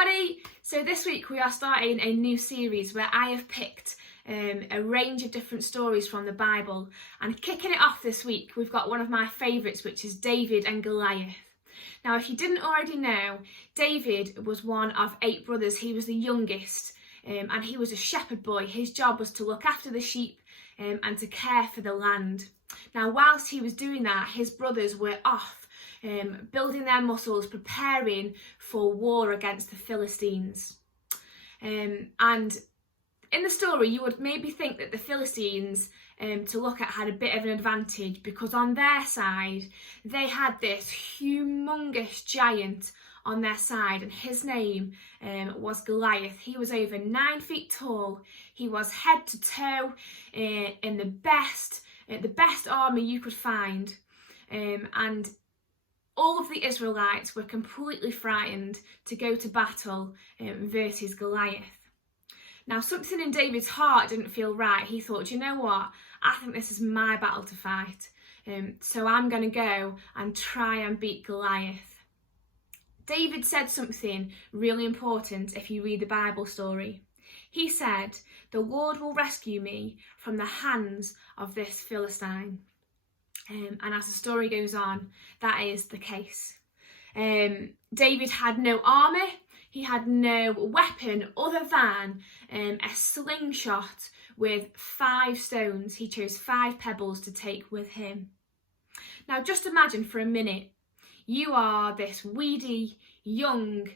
everybody! So this week we are starting a new series where I have picked a range of different stories from the Bible, and kicking it off this week we've got one of my favourites, which is David and Goliath. Now, if you didn't already know, David was one of 8 brothers. He was the youngest and he was a shepherd boy. His job was to look after the sheep and to care for the land. Now, whilst he was doing that, his brothers were off building their muscles, preparing for war against the Philistines. And in the story, you would maybe think that the Philistines, to look at, had a bit of an advantage, because on their side, they had this humongous giant on their side, and his name was Goliath. He was over 9 feet tall. He was head to toe in the best armour you could find. And all of the Israelites were completely frightened to go to battle versus Goliath. Now, something in David's heart didn't feel right. He thought, you know what, I think this is my battle to fight. So I'm going to go and try and beat Goliath. David said something really important if you read the Bible story. He said, "The Lord will rescue me from the hands of this Philistine." And as the story goes on, that is the case. David had no armour. He had no weapon other than a slingshot with 5 stones. He chose 5 pebbles to take with him. Now, just imagine for a minute, you are this weedy, young,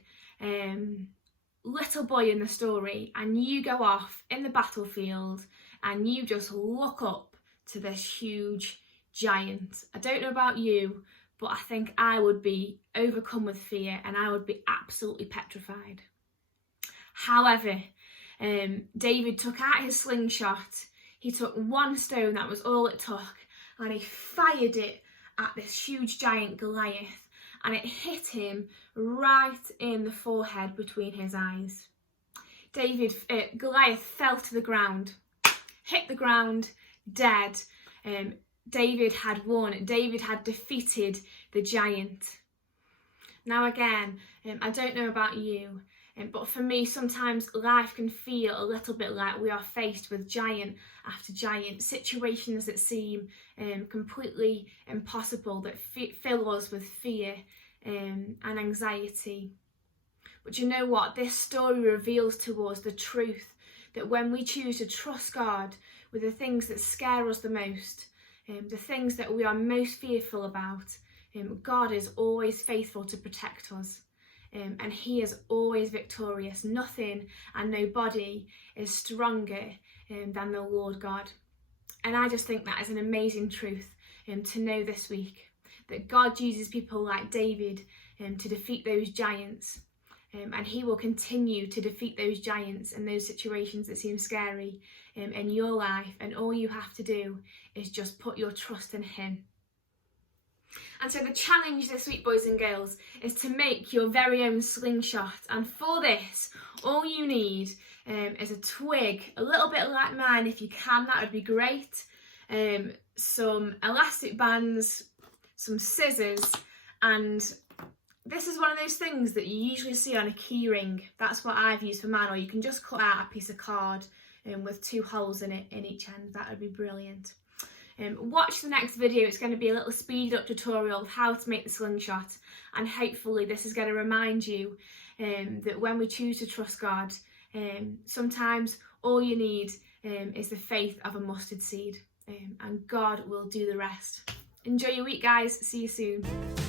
little boy in the story, and you go off in the battlefield and you just look up to this huge giant. I don't know about you, but I think I would be overcome with fear and I would be absolutely petrified. However, David took out his slingshot. He took 1 stone, that was all it took, and he fired it at this huge giant Goliath, and it hit him right in the forehead between his eyes. Goliath fell to the ground, hit the ground, dead. David had won. David had defeated the giant. Now again, I don't know about you, but for me, sometimes life can feel a little bit like we are faced with giant after giant, situations that seem completely impossible, that fill us with fear and anxiety. But you know what? This story reveals to us the truth that when we choose to trust God with the things that scare us the most, the things that we are most fearful about, God is always faithful to protect us, and he is always victorious. Nothing and nobody is stronger than the Lord God. And I just think that is an amazing truth to know this week, that God uses people like David to defeat those giants, and he will continue to defeat those giants and those situations that seem scary in your life, and all you have to do is just put your trust in him. And so the challenge this week, boys and girls, is to make your very own slingshot. And for this, all you need is a twig, a little bit like mine if you can, that would be great, some elastic bands, some scissors, and this is one of those things that you usually see on a key ring. That's what I've used for mine, or you can just cut out a piece of card with 2 holes in it in each end. That would be brilliant. Watch the next video. It's going to be a little speed up tutorial of how to make the slingshot, and hopefully this is going to remind you that when we choose to trust God, sometimes all you need is the faith of a mustard seed, and God will do the rest. Enjoy your week, guys. See you soon.